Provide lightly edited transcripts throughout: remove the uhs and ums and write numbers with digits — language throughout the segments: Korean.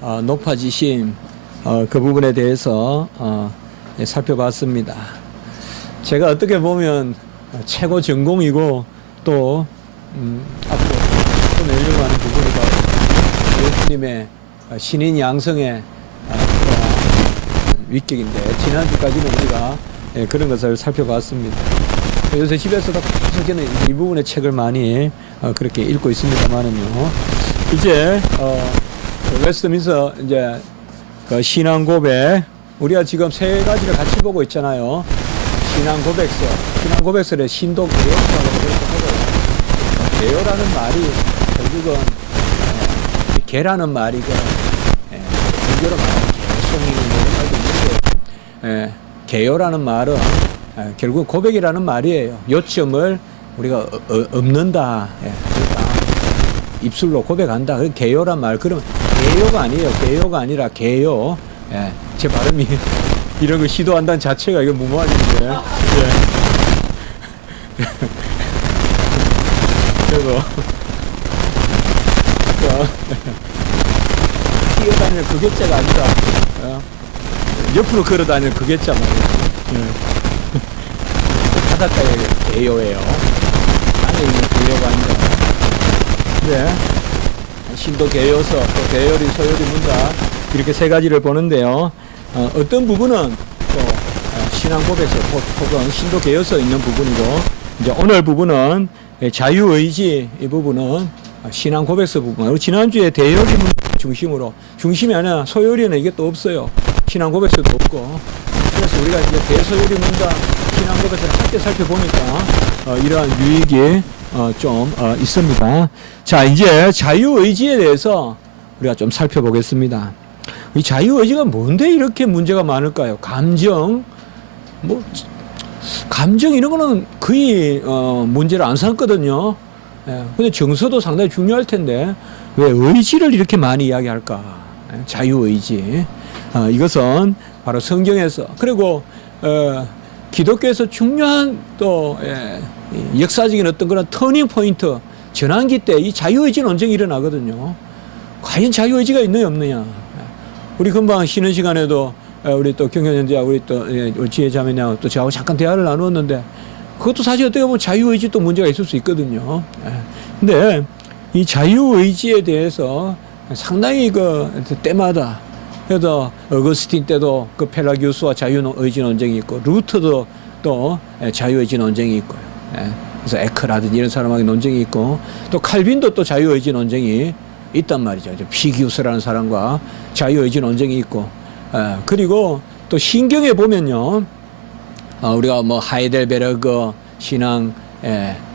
높아지심 그 부분에 대해서 살펴봤습니다. 제가 어떻게 보면 최고 전공이고 또 앞으로 내려고 하는 부분이 바로 예수님의 신인 양성의 위격인데 지난주까지는 우리가 그런 것을 살펴봤습니다. 요새 집에서도 계속 저는 이 부분의 책을 많이 그렇게 읽고 있습니다만은요. 이제 웨스트민스터 이제 그 신앙 고백 우리가 지금 세 가지를 같이 보고 있잖아요. 신앙 고백서, 신앙 고백서를 신도 개요라고 그렇게 하고 개요라는 말이 결국은 개라는 말이 불교로 말하는 개송이는 이런 말도 있는데 개요라는 말은 결국 고백이라는 말이에요. 요점을 우리가 엎는다. 그러니까 입술로 고백한다. 그 개요란 말. 그러면 개요가 아니에요. 개요가 아니라 개요. 제 발음이 이런 거 시도한다는 자체가 이거 무모한 일인데. 그리고 뛰어다니는 그 개자가 아니라 옆으로 걸어다니는 그 개자 말이에요. 바닷가에 개요예요. 안에 있는 개요가 아니라. 네. 신도 개요서, 또 개요리, 소요리, 문답 이렇게 세 가지를 보는데요. 어떤 부분은 또 신앙 고백서 혹은 신도 개요서 있는 부분이고, 이제 오늘 부분은 자유의지 이 부분은 신앙 고백서 부분. 그리고 지난주에 대요리 문답 중심이 아니라 소요리는 이게 또 없어요. 신앙 고백서도 없고. 그래서 우리가 이제 대소요리 문답 신앙 고백서를 함께 살펴보니까 이러한 유익이 좀 있습니다. 자, 이제 자유의지에 대해서 우리가 좀 살펴보겠습니다. 이 자유의지가 뭔데 이렇게 문제가 많을까요? 감정, 감정 이런 거는 거의 문제를 안 삼거든요. 근데 정서도 상당히 중요할 텐데 왜 의지를 이렇게 많이 이야기할까? 자유의지. 이것은 바로 성경에서 그리고 기독교에서 중요한 또 역사적인 어떤 그런 터닝 포인트 전환기 때 이 자유의지 논쟁이 일어나거든요. 과연 자유의지가 있느냐 없느냐. 우리 금방 쉬는 시간에도 우리 또 경현현대와 우리 또 지혜자매냐 또 저하고 잠깐 대화를 나누었는데 그것도 사실 어떻게 보면 자유의지 또 문제가 있을 수 있거든요. 근데 이 자유의지에 대해서 상당히 때마다 그래도 어거스틴 때도 그 펠라기우스와 자유의지 논쟁이 있고 루터도 또 자유의지 논쟁이 있고요. 그래서 에크라든지 이런 사람하고 논쟁이 있고 또 칼빈도 또 자유의지 논쟁이 있단 말이죠. 피기우스라는 사람과 자유의지 논쟁이 있고 그리고 또 신경에 보면요. 우리가 하이델베르그 신앙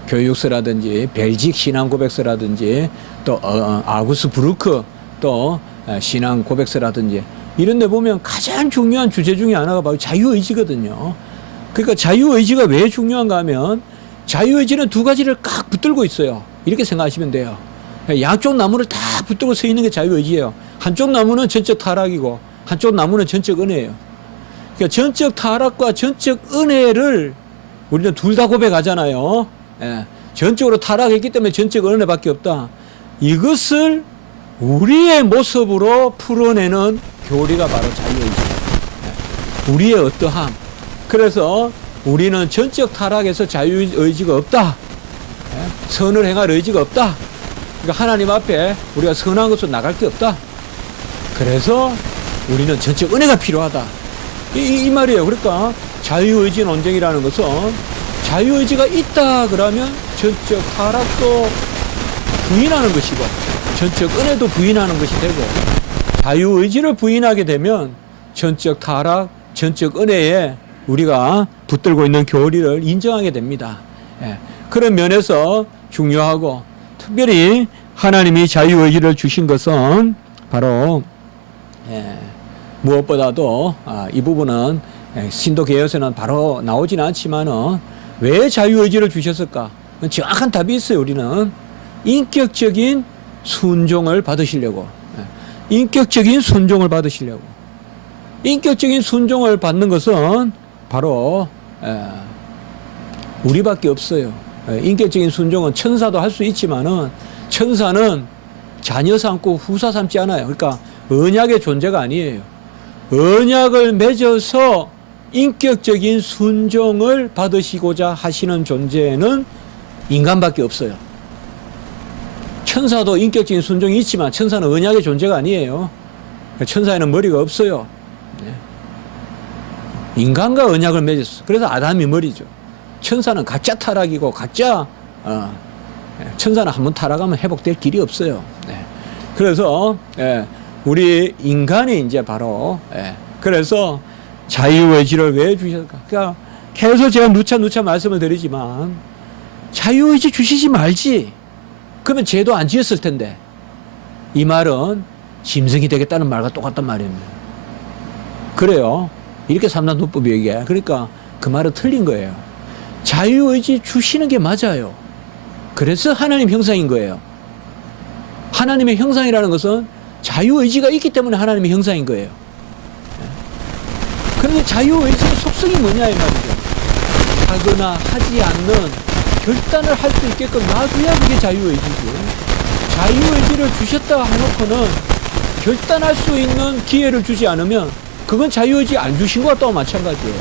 교육서라든지 벨직 신앙 고백서라든지 또 아구스 브루크 또 신앙 고백서라든지 이런 데 보면 가장 중요한 주제 중에 하나가 바로 자유의지거든요. 그러니까 자유의지가 왜 중요한가 하면 자유의지는 두 가지를 깍 붙들고 있어요. 이렇게 생각하시면 돼요. 양쪽 나무를 다 붙들고 서 있는 게 자유의지예요. 한쪽 나무는 전적 타락이고 한쪽 나무는 전적 은혜예요. 그러니까 전적 타락과 전적 은혜를 우리는 둘 다 고백하잖아요. 전적으로 타락했기 때문에 전적 은혜밖에 없다. 이것을 우리의 모습으로 풀어내는 교리가 바로 자유의지. 우리의 어떠함. 그래서 우리는 전적 타락에서 자유의지가 없다. 선을 행할 의지가 없다. 그러니까 하나님 앞에 우리가 선한 것으로 나갈 게 없다. 그래서 우리는 전적 은혜가 필요하다. 이 말이에요. 그러니까 자유의지 논쟁이라는 것은 자유의지가 있다 그러면 전적 타락도 부인하는 것이고 전적 은혜도 부인하는 것이 되고 자유의지를 부인하게 되면 전적 타락, 전적 은혜에 우리가 붙들고 있는 교리를 인정하게 됩니다. 그런 면에서 중요하고 특별히 하나님이 자유의지를 주신 것은 바로 무엇보다도 이 부분은 신도개혁에서는 바로 나오지는 않지만은 왜 자유의지를 주셨을까? 정확한 답이 있어요. 우리는 인격적인 순종을 받으시려고. 인격적인 순종을 받으시려고. 인격적인 순종을 받는 것은 바로 우리밖에 없어요. 인격적인 순종은 천사도 할 수 있지만은 천사는 자녀 삼고 후사 삼지 않아요. 그러니까 언약의 존재가 아니에요. 언약을 맺어서 인격적인 순종을 받으시고자 하시는 존재는 인간밖에 없어요. 천사도 인격적인 순종이 있지만 천사는 언약의 존재가 아니에요. 천사에는 머리가 없어요. 인간과 언약을 맺었어. 그래서 아담이 머리죠. 천사는 가짜 타락이고 가짜 천사는 한번 타락하면 회복될 길이 없어요. 그래서 우리 인간이 이제 바로 그래서 자유의지를 왜 주셨을까? 그러니까 계속 제가 누차 말씀을 드리지만 자유의지 주시지 말지. 그러면 죄도 안 지었을 텐데. 이 말은 짐승이 되겠다는 말과 똑같단 말입니다. 그래요. 이렇게 삼단도법이 얘기해. 그러니까 그 말은 틀린 거예요. 자유의지 주시는 게 맞아요. 그래서 하나님 형상인 거예요. 하나님의 형상이라는 것은 자유의지가 있기 때문에 하나님의 형상인 거예요. 그런데 자유의지의 속성이 뭐냐 이 말이죠. 하거나 하지 않는 결단을 할 수 있게끔 놔둬야 그게 자유의지죠. 자유의지를 주셨다 해놓고는 결단할 수 있는 기회를 주지 않으면 그건 자유의지 안 주신 것과 마찬가지예요.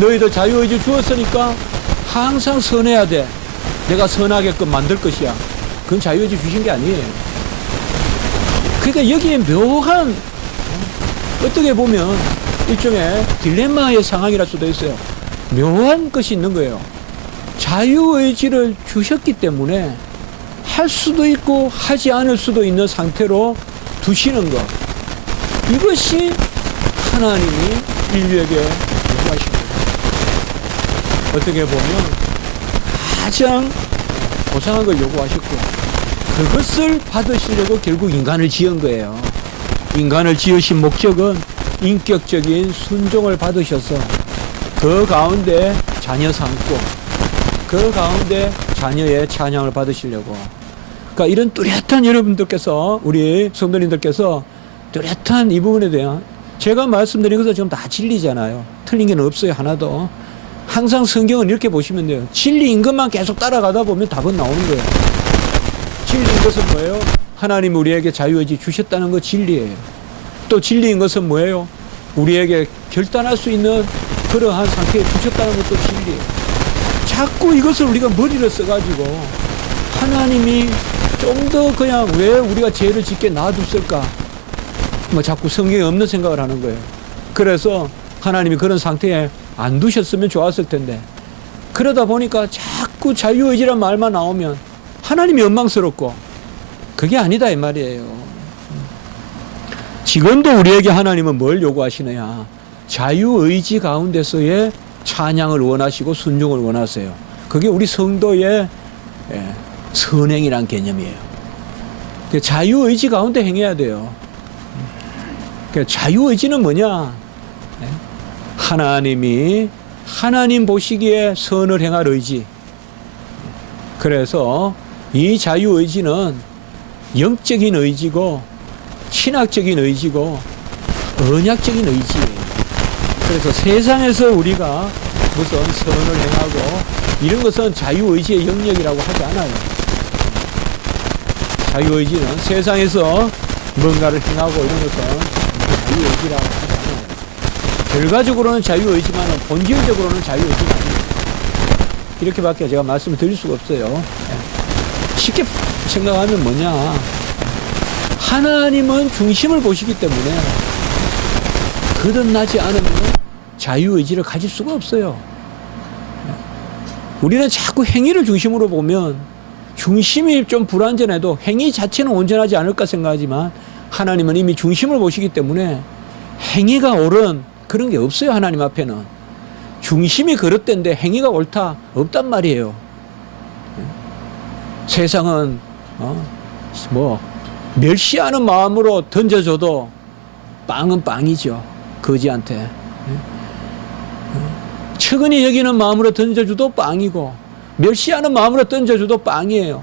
너희들 자유의지 주었으니까 항상 선해야 돼. 내가 선하게끔 만들 것이야. 그건 자유의지 주신 게 아니에요. 그러니까 여기에 묘한 어떻게 보면 일종의 딜레마의 상황이랄 수도 있어요. 묘한 것이 있는 거예요. 자유의지를 주셨기 때문에 할 수도 있고 하지 않을 수도 있는 상태로 두시는 것. 이것이 하나님이 인류에게 요구하신 거예요. 어떻게 보면 가장 고상한 걸 요구하셨고 그것을 받으시려고 결국 인간을 지은 거예요. 인간을 지으신 목적은 인격적인 순종을 받으셔서 그 가운데 자녀 삼고 그 가운데 자녀의 찬양을 받으시려고. 그러니까 이런 뚜렷한 여러분들께서 우리 성도님들께서 뚜렷한 이 부분에 대한 제가 말씀드린 것은 지금 다 진리잖아요. 틀린 게 없어요. 하나도. 항상 성경은 이렇게 보시면 돼요. 진리인 것만 계속 따라가다 보면 답은 나오는 거예요. 진리인 것은 뭐예요? 하나님 우리에게 자유의지 주셨다는 거 진리예요. 또 진리인 것은 뭐예요? 우리에게 결단할 수 있는 그러한 상태에 두셨다는 것도 진리예요. 자꾸 이것을 우리가 머리를 써가지고 하나님이 좀 더 그냥 왜 우리가 죄를 짓게 놔뒀을까? 뭐 자꾸 성경에 없는 생각을 하는 거예요. 그래서 하나님이 그런 상태에 안 두셨으면 좋았을 텐데 그러다 보니까 자꾸 자유의지란 말만 나오면 하나님이 원망스럽고 그게 아니다 이 말이에요. 지금도 우리에게 하나님은 뭘 요구하시느냐? 자유의지 가운데서의 찬양을 원하시고 순종을 원하세요. 그게 우리 성도의 선행이란 개념이에요. 자유의지 가운데 행해야 돼요. 자유의지는 뭐냐? 하나님이 하나님 보시기에 선을 행할 의지. 그래서 이 자유의지는 영적인 의지고 신학적인 의지고 언약적인 의지예요. 그래서 세상에서 우리가 무슨 선을 행하고 이런 것은 자유의지의 영역이라고 하지 않아요. 자유의지는 세상에서 뭔가를 행하고 이런 것은 자유의지라고 하지 않아요. 결과적으로는 자유의지만 본질적으로는 자유의지가 아니에요. 이렇게밖에 제가 말씀을 드릴 수가 없어요. 쉽게 생각하면 뭐냐? 하나님은 중심을 보시기 때문에 거듭나지 않으면 자유의지를 가질 수가 없어요. 우리는 자꾸 행위를 중심으로 보면 중심이 좀 불완전해도 행위 자체는 온전하지 않을까 생각하지만 하나님은 이미 중심을 보시기 때문에 행위가 옳은 그런 게 없어요. 하나님 앞에는. 중심이 그릇된데 행위가 옳다 없단 말이에요. 세상은 멸시하는 마음으로 던져줘도 빵은 빵이죠. 거지한테. 측은히 여기는 마음으로 던져줘도 빵이고 멸시하는 마음으로 던져줘도 빵이에요.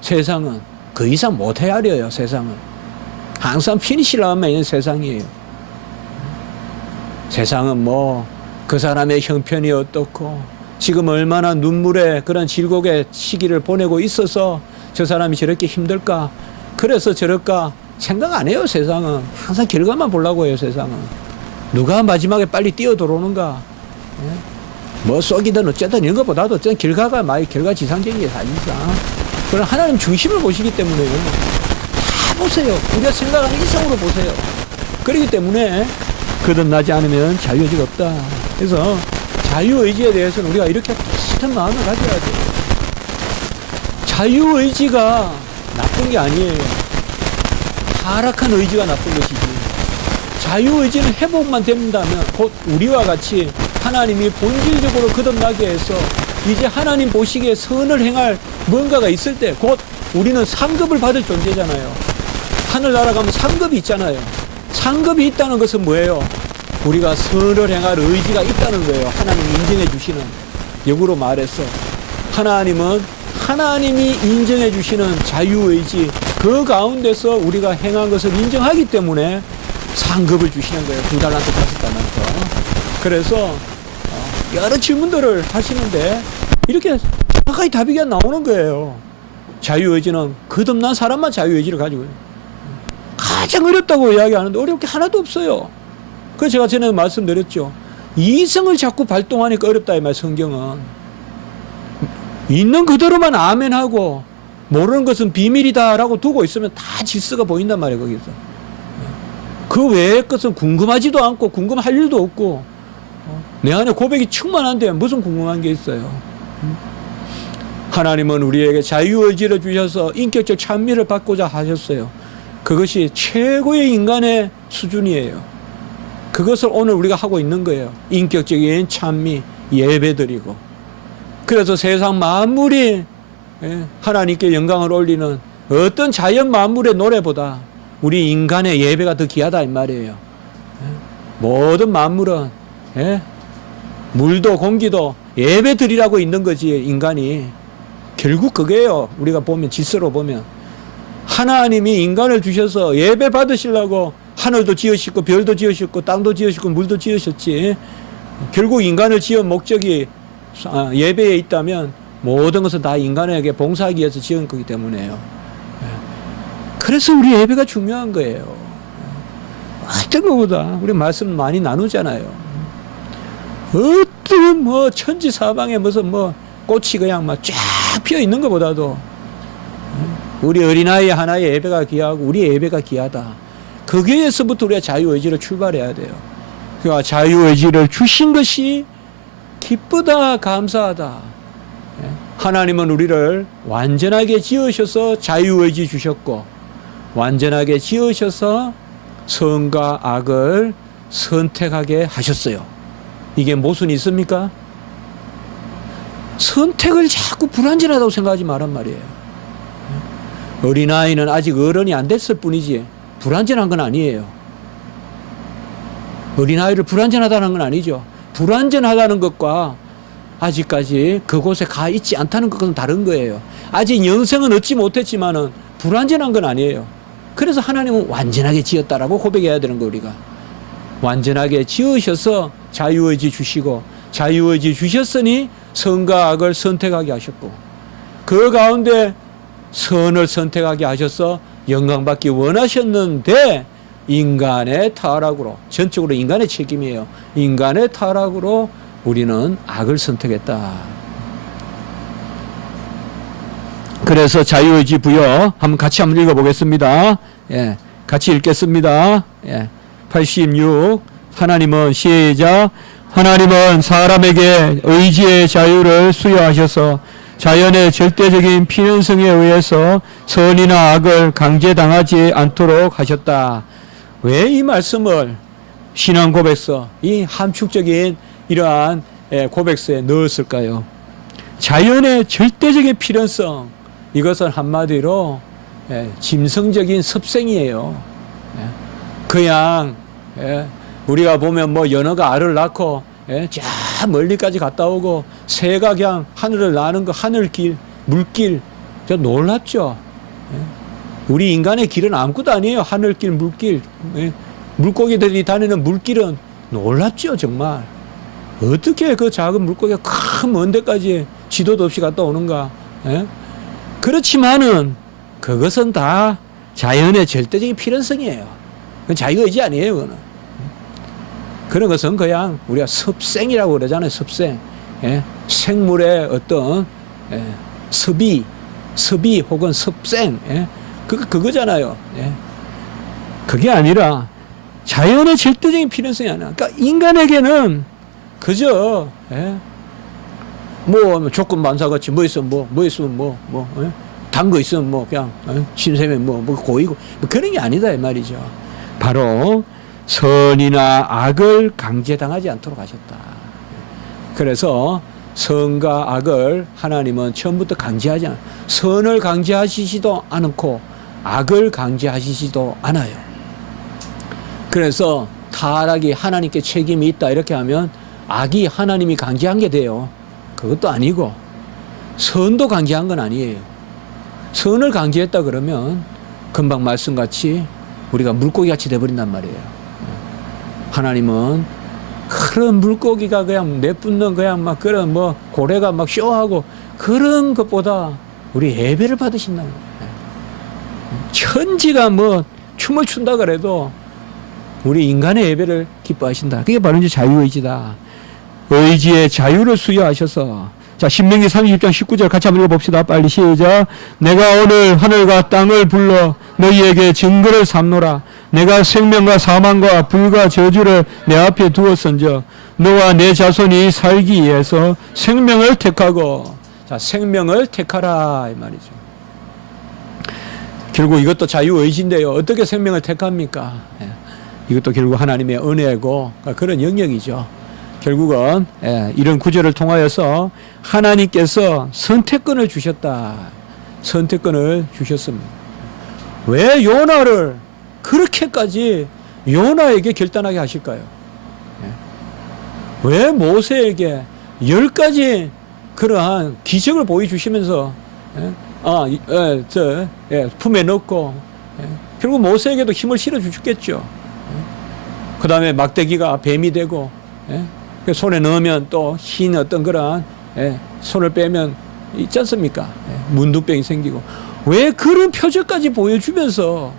세상은 그 이상 못 헤아려요. 세상은 항상 피니시라만 있는 세상이에요. 세상은 그 사람의 형편이 어떻고 지금 얼마나 눈물의 그런 질곡의 시기를 보내고 있어서 저 사람이 저렇게 힘들까? 그래서 저럴까? 생각 안 해요. 세상은 항상 결과만 보려고 해요. 세상은 누가 마지막에 빨리 뛰어 들어오는가, 예? 뭐 쏘기든 어쨌든 이런 것보다도 어쨌든 결과가 많이 결과지상적이에요. 사실상. 그럼 하나님 중심을 보시기 때문에 다 보세요. 우리가 생각하는 이상으로 보세요. 그렇기 때문에 거듭나지 않으면 자유의지가 없다. 그래서 자유의지에 대해서는 우리가 이렇게 비슷한 마음을 가져야 돼요. 자유의지가 나쁜 게 아니에요. 타락한 의지가 나쁜 것이지. 자유의지는 회복만 된다면 곧 우리와 같이 하나님이 본질적으로 거듭나게 해서 이제 하나님 보시기에 선을 행할 뭔가가 있을 때 곧 우리는 상급을 받을 존재잖아요. 하늘나라 가면 상급이 있잖아요. 상급이 있다는 것은 뭐예요? 우리가 선을 행할 의지가 있다는 거예요. 하나님이 인정해 주시는. 역으로 말해서 하나님은 하나님이 인정해 주시는 자유의지 그 가운데서 우리가 행한 것을 인정하기 때문에 상급을 주시는 거예요. 2달란트 5달란트. 그래서 여러 질문들을 하시는데 이렇게 정확하게 답이 나오는 거예요. 자유의지는 거듭난 사람만 자유의지를 가지고 있어요. 가장 어렵다고 이야기하는데 어려울 게 하나도 없어요. 그래서 제가 전에 말씀드렸죠. 이성을 자꾸 발동하니까 어렵다 이 말. 성경은 있는 그대로만 아멘하고 모르는 것은 비밀이다라고 두고 있으면 다 질서가 보인단 말이에요. 거기서 그 외의 것은 궁금하지도 않고 궁금할 일도 없고 내 안에 고백이 충만한데 무슨 궁금한 게 있어요. 하나님은 우리에게 자유의지를 주셔서 인격적 찬미를 받고자 하셨어요. 그것이 최고의 인간의 수준이에요. 그것을 오늘 우리가 하고 있는 거예요. 인격적인 찬미, 예배드리고. 그래서 세상 만물이 하나님께 영광을 올리는 어떤 자연 만물의 노래보다 우리 인간의 예배가 더 귀하다 이 말이에요. 모든 만물은 물도 공기도 예배드리라고 있는 거지. 인간이 결국 그게요. 우리가 보면 질서로 보면 하나님이 인간을 주셔서 예배 받으시려고 하늘도 지으시고 별도 지으셨고 땅도 지으시고 물도 지으셨지. 결국 인간을 지은 목적이 예배에 있다면 모든 것은 다 인간에게 봉사하기 위해서 지은 거기 때문에요. 그래서 우리 예배가 중요한 거예요. 어떤 것보다 우리 말씀 많이 나누잖아요. 어떤 뭐 천지 사방에 무슨 뭐 꽃이 그냥 막 쫙 피어 있는 것보다도 우리 어린아이 하나의 예배가 귀하고 우리의 예배가 귀하다. 거기에서부터 우리가 자유의지를 출발해야 돼요. 그러니까 자유의지를 주신 것이 기쁘다 감사하다. 하나님은 우리를 완전하게 지으셔서 자유의지 주셨고 완전하게 지으셔서 선과 악을 선택하게 하셨어요. 이게 모순이 있습니까? 선택을 자꾸 불완전하다고 생각하지 말란 말이에요. 어린아이는 아직 어른이 안 됐을 뿐이지 불완전한 건 아니에요. 어린아이를 불완전하다는 건 아니죠. 불완전하다는 것과 아직까지 그곳에 가 있지 않다는 것은 다른 거예요. 아직 영생은 얻지 못했지만은 불완전한 건 아니에요. 그래서 하나님은 완전하게 지었다라고 고백해야 되는 거 우리가. 완전하게 지으셔서 자유의지 주시고 자유의지 주셨으니 선과 악을 선택하게 하셨고 그 가운데 선을 선택하게 하셔서 영광받기 원하셨는데 인간의 타락으로 전적으로 인간의 책임이에요. 인간의 타락으로 우리는 악을 선택했다. 그래서 자유의지 부여 한번 같이 한번 읽어보겠습니다. 예, 같이 읽겠습니다. 예, 86 하나님은 시작 하나님은 사람에게 의지의 자유를 수여하셔서 자연의 절대적인 필연성에 의해서 선이나 악을 강제당하지 않도록 하셨다. 왜 이 말씀을 신앙 고백서, 이 함축적인 이러한 고백서에 넣었을까요? 자연의 절대적인 필연성, 이것은 한마디로 짐승적인 습생이에요. 그냥 우리가 보면 뭐 연어가 알을 낳고 저 멀리까지 갔다 오고 새가 그냥 하늘을 나는 거 하늘길, 물길, 저 놀랍죠. 우리 인간의 길은 아무것도 아니에요. 하늘길, 물길. 물고기들이 다니는 물길은 놀랍죠, 정말. 어떻게 그 작은 물고기가 큰 먼 데까지 지도도 없이 갔다 오는가. 그렇지만은 그것은 다 자연의 절대적인 필연성이에요. 그건 자유의지 아니에요. 그거는. 그런 것은 그냥 우리가 습생이라고 그러잖아요. 습생. 예? 생물의 어떤 습이 혹은 습생. 예? 그거잖아요. 예? 그게 아니라 자연의 절대적인 필연성이 아니라, 그러니까 인간에게는 그저 뭐 조건 반사같이 뭐 있으면 뭐 있으면 단 거 있으면 그냥 신세면 뭐 고이고 그런 게 아니다 이 말이죠. 바로 선이나 악을 강제당하지 않도록 하셨다. 그래서 선과 악을 하나님은 처음부터 강제하지 않아요. 선을 강제하시지도 않고 악을 강제하시지도 않아요. 그래서 타락이 하나님께 책임이 있다 이렇게 하면 악이 하나님이 강제한 게 돼요. 그것도 아니고 선도 강제한 건 아니에요. 선을 강제했다 그러면 금방 말씀같이 우리가 물고기같이 돼버린단 말이에요. 하나님은 그런 물고기가 그냥 내뿜는 그냥 막 그런 뭐 고래가 막 쇼하고 그런 것보다 우리 예배를 받으신다는 거예요. 천지가 뭐 춤을 춘다 그래도 우리 인간의 예배를 기뻐하신다. 그게 바로 이제 자유의지다. 의지의 자유를 수여하셔서, 자, 신명기 30장 19절 같이 한번 읽어봅시다. 빨리 시작. 내가 오늘 하늘과 땅을 불러 너희에게 증거를 삼노라. 내가 생명과 사망과 불과 저주를 내 앞에 두었은즉 너와 내 자손이 살기 위해서 생명을 택하고, 자, 생명을 택하라 이 말이죠. 결국 이것도 자유의지인데요. 어떻게 생명을 택합니까? 이것도 결국 하나님의 은혜고 그런 영역이죠. 결국은 이런 구절을 통하여서 하나님께서 선택권을 주셨다. 선택권을 주셨습니다. 왜 요나를 그렇게까지 요나에게 결단하게 하실까요? 왜 모세에게 10가지 그러한 기적을 보여주시면서 품에 넣고 결국 모세에게도 힘을 실어주셨겠죠. 그 다음에 막대기가 뱀이 되고 손에 넣으면 또 흰 어떤 그런 손을 빼면 있지 않습니까? 문둥병이 생기고. 왜 그런 표적까지 보여주면서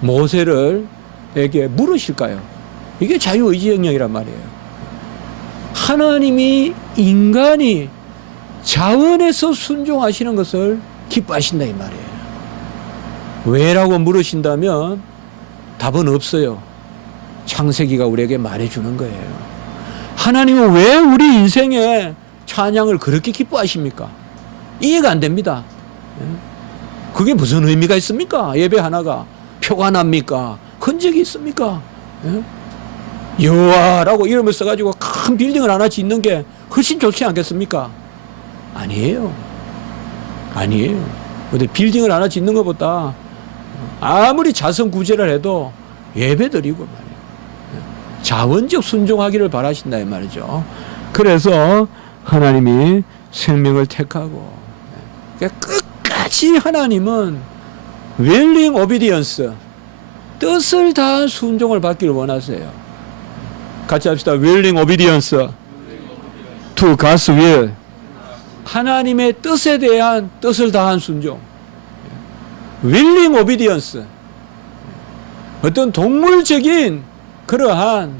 모세에게 물으실까요? 이게 자유의지 영역이란 말이에요. 하나님이 인간이 자원에서 순종하시는 것을 기뻐하신다 이 말이에요. 왜라고 물으신다면 답은 없어요. 창세기가 우리에게 말해주는 거예요. 하나님은 왜 우리 인생에 찬양을 그렇게 기뻐하십니까? 이해가 안 됩니다. 그게 무슨 의미가 있습니까? 예배 하나가 표가 납니까? 흔적이 있습니까? 여호와라고 이름을 써가지고 큰 빌딩을 하나 짓는 게 훨씬 좋지 않겠습니까? 아니에요. 아니에요. 근데 빌딩을 하나 짓는 것보다 아무리 자선구제를 해도 예배드리고 말이에요. 자원적 순종하기를 바라신다 이 말이죠. 그래서 하나님이 생명을 택하고, 그러니까 끝까지 하나님은 willing obedience, 뜻을 다한 순종을 받기를 원하세요. 같이 합시다. willing obedience to God's will. 하나님의 뜻에 대한 뜻을 다한 순종. willing obedience. 어떤 동물적인 그러한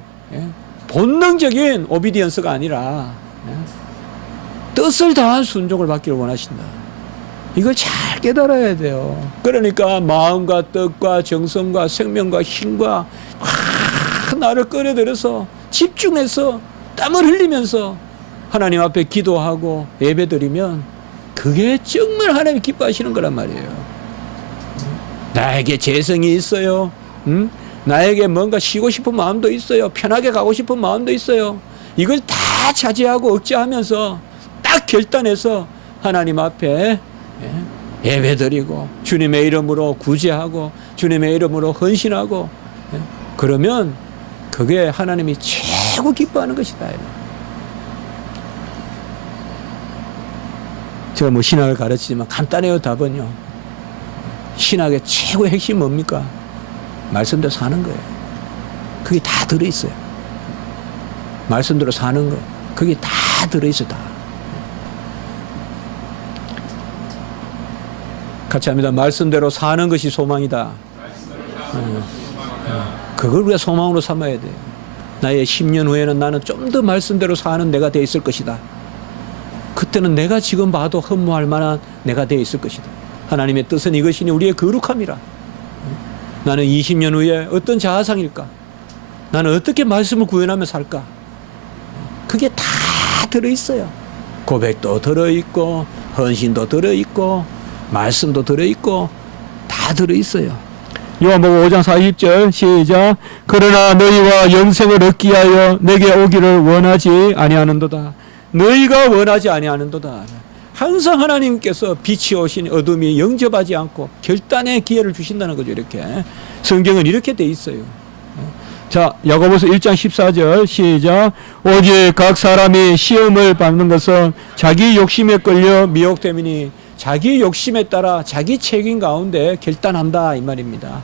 본능적인 오비디언스가 아니라 뜻을 다한 순종을 받기를 원하신다. 이걸 잘 깨달아야 돼요. 그러니까 마음과 뜻과 정성과 생명과 힘과 나를 끌어들여서 집중해서 땀을 흘리면서 하나님 앞에 기도하고 예배드리면 그게 정말 하나님이 기뻐하시는 거란 말이에요. 나에게 재성이 있어요. 나에게 뭔가 쉬고 싶은 마음도 있어요. 편하게 가고 싶은 마음도 있어요. 이걸 다 차지하고 억제하면서 딱 결단해서 하나님 앞에 예배드리고 주님의 이름으로 구제하고 주님의 이름으로 헌신하고 그러면 그게 하나님이 최고 기뻐하는 것이다. 제가 뭐 신학을 가르치지만 간단해요. 답은요. 신학의 최고의 핵심이 뭡니까? 말씀대로 사는 거예요. 그게 다 들어있어요. 말씀대로 사는 거. 그게 다 들어있어, 다. 같이 합니다. 말씀대로 사는 것이 소망이다. 그걸 우리가 소망으로 삼아야 돼요. 나의 10년 후에는 나는 좀 더 말씀대로 사는 내가 돼 있을 것이다. 그때는 내가 지금 봐도 흠모할 만한 내가 돼 있을 것이다. 하나님의 뜻은 이것이니 우리의 거룩함이라. 나는 20년 후에 어떤 자아상일까? 나는 어떻게 말씀을 구현하며 살까? 그게 다 들어있어요. 고백도 들어있고 헌신도 들어있고 말씀도 들어있고 다 들어있어요. 요한복음 5장 40절 시작. 그러나 너희와 영생을 얻기 위하여 내게 오기를 원하지 아니하는도다. 너희가 원하지 아니하는도다. 항상 하나님께서 빛이 오신 어둠이 영접하지 않고 결단의 기회를 주신다는 거죠. 이렇게 성경은 이렇게 돼 있어요. 자, 야고보서 1장 14절 시작. 오직 각 사람이 시험을 받는 것은 자기 욕심에 끌려 미혹됨이니 자기 욕심에 따라 자기 책임 가운데 결단한다 이 말입니다.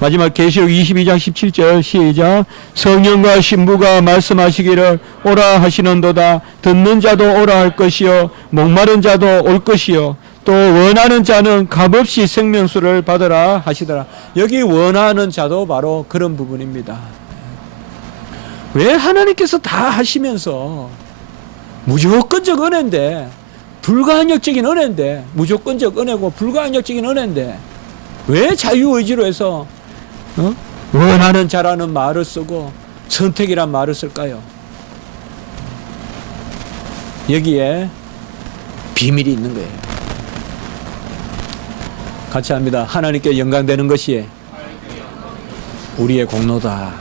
마지막 계시록 22장 17절 시작. 성령과 신부가 말씀하시기를 오라 하시는도다. 듣는 자도 오라 할 것이요 목마른 자도 올 것이요 또 원하는 자는 값없이 생명수를 받으라 하시더라. 여기 원하는 자도 바로 그런 부분입니다. 왜 하나님께서 다 하시면서 무조건적 은혜인데, 불가항력적인 은혜인데, 무조건적 은혜고 불가항력적인 은혜인데 왜 자유의지로 해서 원하는 자라는 말을 쓰고 선택이란 말을 쓸까요? 여기에 비밀이 있는 거예요. 같이 합니다. 하나님께 영광되는 것이 우리의 공로다.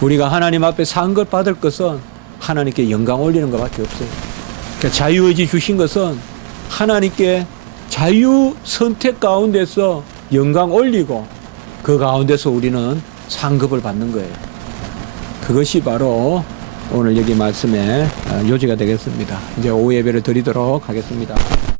우리가 하나님 앞에 산 것 받을 것은 하나님께 영광 올리는 것밖에 없어요. 그러니까 자유의지 주신 것은 하나님께 자유 선택 가운데서 영광 올리고 그 가운데서 우리는 상급을 받는 거예요. 그것이 바로 오늘 여기 말씀의 요지가 되겠습니다. 이제 오후 예배를 드리도록 하겠습니다.